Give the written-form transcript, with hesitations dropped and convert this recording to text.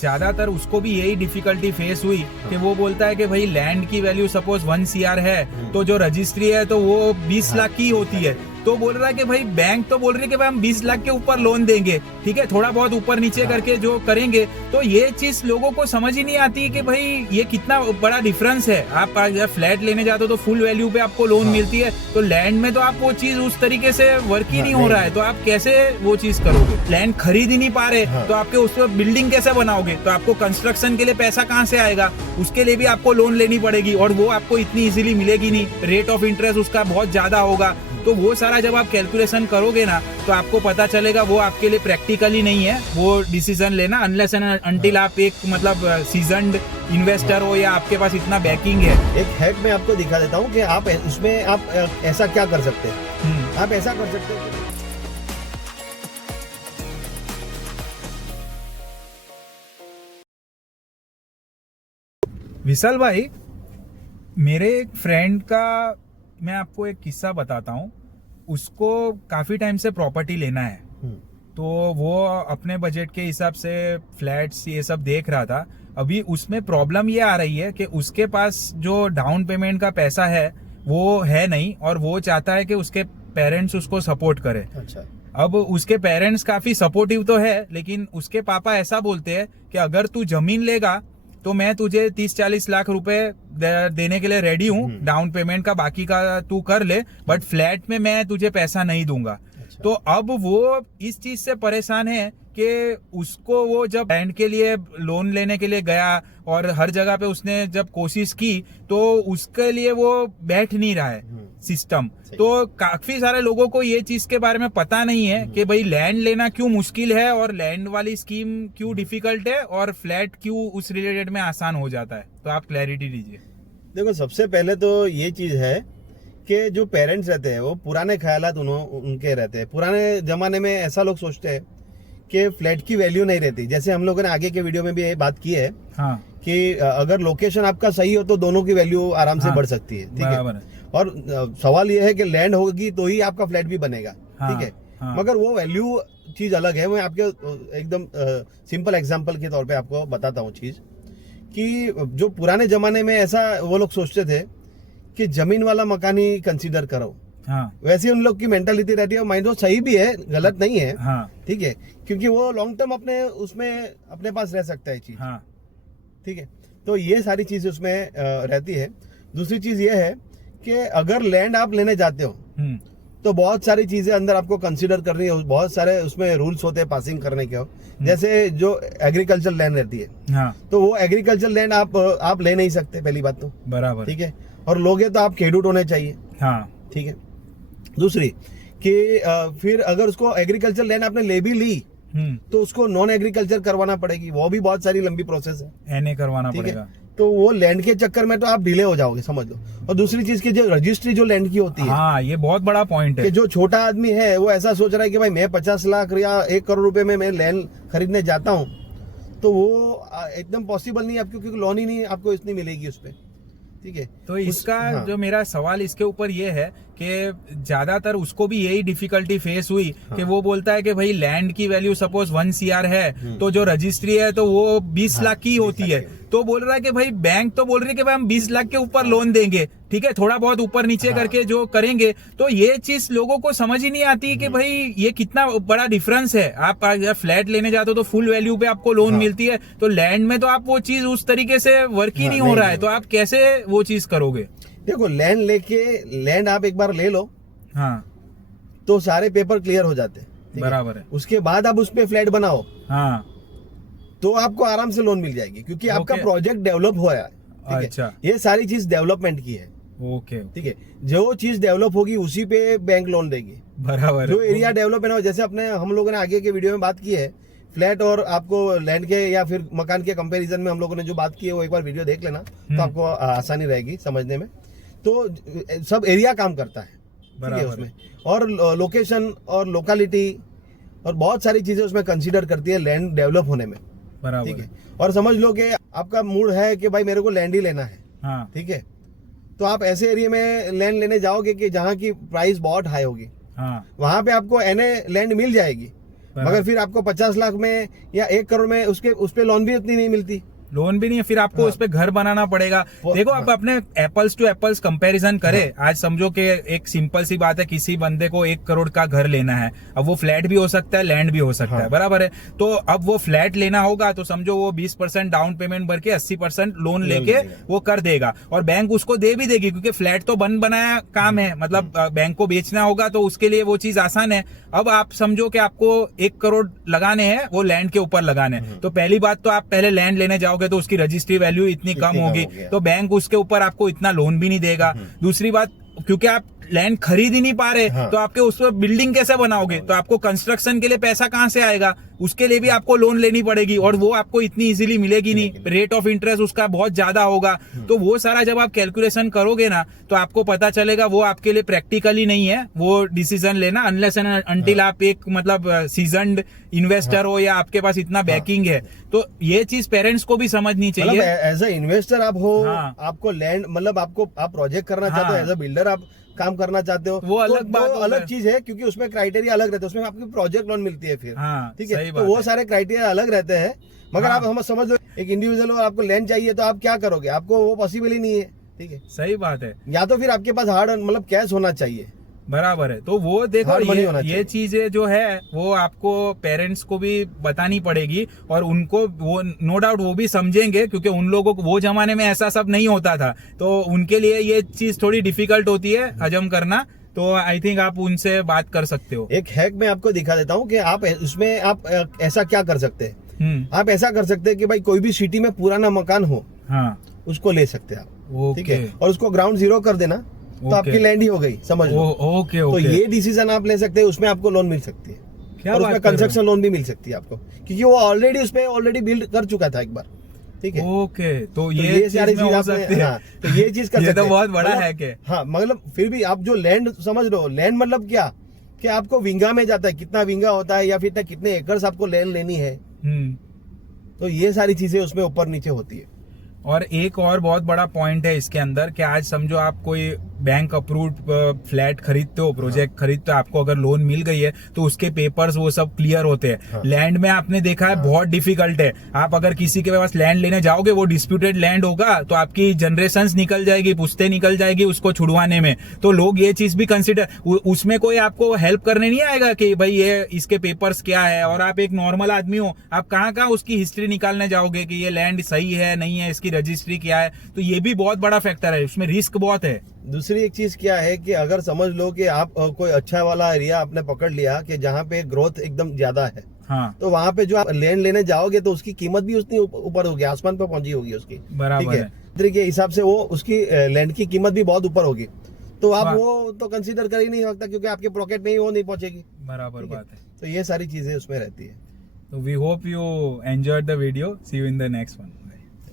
ज्यादातर उसको भी यही डिफिकल्टी फेस हुई कि वो बोलता है कि भाई लैंड की वैल्यू सपोज 1 CR है तो जो रजिस्ट्री है तो वो 20 लाख की होती है। तो बोल रहा है कि भाई बैंक तो बोल रही है कि भाई हम 20 लाख के ऊपर लोन देंगे, ठीक है, थोड़ा बहुत ऊपर नीचे करके जो करेंगे। तो ये चीज लोगों को समझ ही नहीं आती कि भाई ये कितना बड़ा डिफरेंस है। आप जब फ्लैट लेने जाते हो तो फुल वैल्यू पे आपको लोन मिलती है, तो लैंड में तो आप वो चीज उस तरीके से वर्क ही नहीं हो रहा है, तो आप कैसे वो चीज करोगे? लैंड खरीद ही नहीं पा रहे तो आपके उस पर बिल्डिंग कैसे बनाओगे? तो आपको कंस्ट्रक्शन के लिए पैसा कहाँ से आएगा? उसके लिए भी आपको लोन लेनी पड़ेगी और वो आपको इतनी इजीली मिलेगी नहीं, रेट ऑफ इंटरेस्ट उसका बहुत ज्यादा होगा। तो वो सारा जब आप कैलकुलेशन करोगे ना तो आपको पता चलेगा वो आपके लिए प्रैक्टिकली नहीं है वो डिसीजन लेना, अनलेस एंड अनटिल आप एक मतलब सीजन्ड इन्वेस्टर हो या आपके पास इतना बैकिंग है। एक हैक मैं आपको दिखा देता हूँ कि आप उसमें आप ऐसा क्या कर सकते हैं। आप ऐसा कर सकते हैं विशाल भाई, मेरे एक फ्रेंड का मैं आपको एक किस्सा बताता हूँ। उसको काफी टाइम से प्रॉपर्टी लेना है, तो वो अपने बजट के हिसाब से फ्लैट्स ये सब देख रहा था। अभी उसमें प्रॉब्लम ये आ रही है कि उसके पास जो डाउन पेमेंट का पैसा है वो है नहीं, और वो चाहता है कि उसके पेरेंट्स उसको सपोर्ट करे। अच्छा। अब उसके पेरेंट्स काफी सपोर्टिव तो है, लेकिन उसके पापा ऐसा बोलते हैं कि अगर तू जमीन लेगा तो मैं तुझे 30-40 लाख रुपए देने के लिए रेडी हूँ डाउन पेमेंट का, बाकी का तू कर ले, बट फ्लैट में मैं तुझे पैसा नहीं दूंगा। अच्छा। तो अब वो इस चीज से परेशान है कि उसको वो जब लैंड के लिए लोन लेने के लिए गया और हर जगह पे उसने जब कोशिश की तो उसके लिए वो बैठ नहीं रहा है सिस्टम। तो काफी सारे लोगों को ये चीज के बारे में पता नहीं है कि भाई लैंड लेना क्यों मुश्किल है और लैंड वाली स्कीम क्यों डिफिकल्ट है और फ्लैट क्यों उस रिलेटेड में आसान हो जाता है। तो आप क्लैरिटी दीजिए। देखो, सबसे पहले तो ये चीज है कि जो पेरेंट्स रहते हैं वो पुराने ख्यालात उनके रहते हैं। पुराने जमाने में ऐसा लोग सोचते हैं कि फ्लैट की वैल्यू नहीं रहती। जैसे हम लोगों ने आगे के वीडियो में भी ये बात की है कि अगर लोकेशन आपका सही हो तो दोनों की वैल्यू आराम से बढ़ सकती है, ठीक है। और सवाल ये है कि लैंड होगी तो ही आपका फ्लैट भी बनेगा, ठीक है। मगर वो वैल्यू चीज अलग है। मैं आपके एकदम सिंपल एग्जांपल के तौर पे आपको बताता हूँ चीज कि जो पुराने जमाने में ऐसा वो लोग सोचते थे कि जमीन वाला मकान ही कंसीडर करो। वैसे उन लोग की मेंटालिटी रहती है, माइंड वो सही भी है, गलत नहीं है, ठीक है, क्योंकि वो लॉन्ग टर्म अपने उसमें अपने पास रह सकता है चीज, ठीक है। तो ये सारी चीज उसमें रहती है। दूसरी चीज ये है कि अगर लैंड आप लेने जाते हो तो बहुत सारी चीजें अंदर आपको कंसीडर करनी है। बहुत सारे उसमें रूल्स होते हैं पासिंग करने के। जैसे जो एग्रीकल्चर लैंड रहती है तो वो एग्रीकल्चर लैंड आप ले नहीं सकते, पहली बात तो, बराबर, ठीक है। और लोगे तो आप खेडूट होने चाहिए, ठीक है। दूसरी कि फिर अगर उसको एग्रीकल्चर लैंड आपने ले भी ली तो उसको नॉन एग्रीकल्चर करवाना पड़ेगी, वो भी बहुत सारी लंबी प्रोसेस है, एनए करवाना पड़ेगा। तो वो लैंड के चक्कर में तो आप डिले हो जाओगे, समझ लो। और दूसरी चीज की जो रजिस्ट्री जो लैंड की होती है, ये बहुत बड़ा पॉइंट है कि जो छोटा आदमी है वो ऐसा सोच रहा है कि भाई मैं 50 लाख या 1 करोड़ रुपए में मैं लैंड खरीदने जाता हूँ, तो वो एकदम पॉसिबल नहीं है आपको, क्योंकि लोन ही नहीं आपको इतनी मिलेगी उस पर, ठीक है। तो इसका जो मेरा सवाल इसके ऊपर ये है कि ज्यादातर उसको भी यही डिफिकल्टी फेस हुई कि वो बोलता है कि भाई लैंड की वैल्यू सपोज 1 CR है तो जो रजिस्ट्री है तो वो 20 लाख की होती है। तो बोल रहा है कि भाई बैंक तो बोल रही है कि भाई हम 20 लाख के ऊपर लोन देंगे, ठीक है, थोड़ा बहुत ऊपर नीचे करके जो करेंगे। तो ये चीज लोगों को समझ ही नहीं आती कि भाई ये कितना बड़ा डिफरेंस है। आप जब फ्लैट लेने जाते हो तो फुल वैल्यू पे आपको लोन मिलती है, तो लैंड में तो आप वो चीज उस तरीके से वर्क ही नहीं हो रहा है, तो आप कैसे वो चीज करोगे? देखो, लैंड आप एक बार ले लो, तो सारे पेपर क्लियर हो जाते, बराबर है। उसके बाद आप उस पे फ्लैट बनाओ, तो आपको आराम से लोन मिल जाएगी, क्योंकि आपका प्रोजेक्ट डेवलप हुआ है, अच्छा। ये सारी चीज डेवलपमेंट की है, ओके, ठीक है। जो चीज डेवलप होगी उसी पे बैंक लोन देगी, बराबर। जो एरिया डेवलप है ना, जैसे अपने हम लोगों ने आगे के वीडियो में बात की है, फ्लैट और आपको लैंड के या फिर मकान के कंपैरिजन में हम लोगों ने जो बात की है वो एक बार वीडियो देख लेना, तो आपको आसानी रहेगी समझने में। तो सब एरिया काम करता है, ठीक है, उसमें, और लोकेशन और लोकेलिटी और बहुत सारी चीजें उसमें कंसीडर करती है लैंड डेवलप होने में, ठीक है। और समझ लो कि आपका मूड है कि भाई मेरे को लैंड ही लेना है, ठीक है, तो आप ऐसे एरिया में लैंड लेने जाओगे कि जहाँ की प्राइस बहुत हाई होगी, वहां पे आपको एनए लैंड मिल जाएगी, मगर फिर आपको 50 लाख में या 1 करोड़ में उसके उस पे लोन भी उतनी नहीं मिलती। लोन भी नहीं है, फिर आपको हाँ। उस पे घर बनाना पड़ेगा। देखो आप अपने एप्पल्स टू एप्पल्स कंपैरिजन करें। आज समझो कि एक सिंपल सी बात है, किसी बंदे को 1 करोड़ का घर लेना है। अब वो फ्लैट भी हो सकता है, लैंड भी हो सकता है, बराबर है। तो अब वो फ्लैट लेना होगा तो समझो वो 20% डाउन पेमेंट भर के 80% लोन लेके वो कर देगा, और बैंक उसको दे भी देगी, क्योंकि फ्लैट तो बन बनाया काम है, मतलब बैंक को बेचना होगा तो उसके लिए वो चीज आसान है। अब आप समझो कि आपको 1 करोड़ लगाने हैं, वो लैंड के ऊपर लगाने हैं, तो पहली बात तो आप पहले लैंड लेने जाओगे तो उसकी रजिस्ट्री वैल्यू इतनी कम होगी, तो बैंक उसके ऊपर आपको इतना लोन भी नहीं देगा। दूसरी बात, क्योंकि आप लैंड खरीद ही नहीं पा रहे, तो आपके उस पर बिल्डिंग कैसे बनाओगे, तो आपको कंस्ट्रक्शन के लिए पैसा कहां से आएगा, उसके लिए भी आपको लोन लेनी पड़ेगी, और वो आपको इतनी इजीली मिलेगी नहीं, रेट ऑफ इंटरेस्ट उसका बहुत ज्यादा होगा। तो वो सारा जब आप कैलकुलेशन करोगे ना, तो आपको पता चलेगा वो आपके लिए प्रैक्टिकली नहीं है वो डिसीजन लेना, अनलेस एंड अनटिल आप एक मतलब सीजन्ड इन्वेस्टर हो या आपके पास इतना बैकिंग है। तो ये चीज पेरेंट्स को भी समझनी चाहिए। एज ए इन्वेस्टर आप हो, आपको लैंड मतलब आपको आप प्रोजेक्ट करना चाहते हो, एज ए बिल्डर आप काम करना चाहते हो, वो अलग बात, अलग चीज है, क्योंकि उसमें क्राइटेरिया अलग रहते हैं, उसमें आपकी प्रोजेक्ट लोन मिलती है फिर। ठीक है, तो वो सारे क्राइटेरिया अलग रहते हैं। मगर आप हम समझ लो एक इंडिविजुअल हो, आपको लैंड चाहिए तो आप क्या करोगे, आपको वो पॉसिबल ही नहीं है। ठीक है, सही बात है। या तो फिर आपके पास हार्ड मतलब कैश होना चाहिए, बराबर है। तो वो देखो ये चीजें जो है वो आपको पेरेंट्स को भी बतानी पड़ेगी, और उनको वो नो डाउट वो भी समझेंगे, क्योंकि उन लोगों को वो जमाने में ऐसा सब नहीं होता था, तो उनके लिए ये चीज थोड़ी डिफिकल्ट होती है हजम करना। तो आई थिंक आप उनसे बात कर सकते हो। एक हैक मैं आपको दिखा देता हूँ कि आप उसमें आप ऐसा क्या कर सकते हैं। आप ऐसा कर सकते हैं कि भाई कोई भी सिटी में पुराना मकान हो, उसको ले सकते हैं आप। ठीक है, और उसको ग्राउंड जीरो कर देना, तो आपकी लैंड ही हो गई, समझ लो। ओके। तो ये डिसीजन आप ले सकते हैं, उसमें आपको लोन मिल सकती है, और उसमें कंस्ट्रक्शन लोन भी मिल सकती है आपको, क्योंकि वो ऑलरेडी उसपे ऑलरेडी बिल्ड कर चुका था एक बार। ठीक है, ओके। तो ये सारी चीज हो सकती है। तो ये चीज कर सकते हैं। ये तो बहुत बड़ा है कि हाँ, मतलब फिर भी आप जो लैंड समझ लो, लैंड मतलब क्या कि आपको विंगा में जाता है, कितना विंगा होता है, या फिर कितने एकर्स आपको लैंड लेनी है। तो ये सारी चीजें उसमें ऊपर नीचे होती है। और एक और बहुत बड़ा पॉइंट है इसके अंदर कि आज समझो आप कोई बैंक अप्रूव्ड फ्लैट खरीदते हो, प्रोजेक्ट खरीदते हो, आपको अगर लोन मिल गई है तो उसके पेपर्स वो सब क्लियर होते हैं। लैंड में आपने देखा है बहुत डिफिकल्ट है। आप अगर किसी के पास लैंड लेने जाओगे, वो डिस्प्यूटेड लैंड होगा, तो आपकी जनरेशंस निकल जाएगी, पुश्ते निकल जाएगी उसको छुड़वाने में। तो लोग ये चीज भी कंसिडर, उसमें कोई आपको हेल्प करने नहीं आएगा कि भाई ये इसके पेपर्स क्या है, और आप एक नॉर्मल आदमी हो, आप कहाँ उसकी हिस्ट्री निकालने जाओगे कि ये लैंड सही है नहीं है, इसकी रजिस्ट्री क्या है। तो ये भी बहुत बड़ा फैक्टर है, उसमें रिस्क बहुत है। दूसरी एक चीज क्या है कि अगर समझ लो कि आप कोई अच्छा वाला एरिया आपने पकड़ लिया कि जहाँ पे ग्रोथ एकदम ज्यादा है, तो वहाँ पे जो आप लैंड लेने जाओगे तो उसकी कीमत भी उतनी ऊपर होगी, आसमान पे पहुंची होगी उसकी। बराबर है। के हिसाब से वो उसकी लैंड की कीमत भी बहुत ऊपर होगी, तो आप वो तो कंसीडर कर ही नहीं सकता, क्योंकि आपके पॉकेट में ही वो नहीं पहुंचेगी। बराबर बात है। तो ये सारी चीजें उसमें रहती है। तो we hope you enjoyed the video. See you in the next one.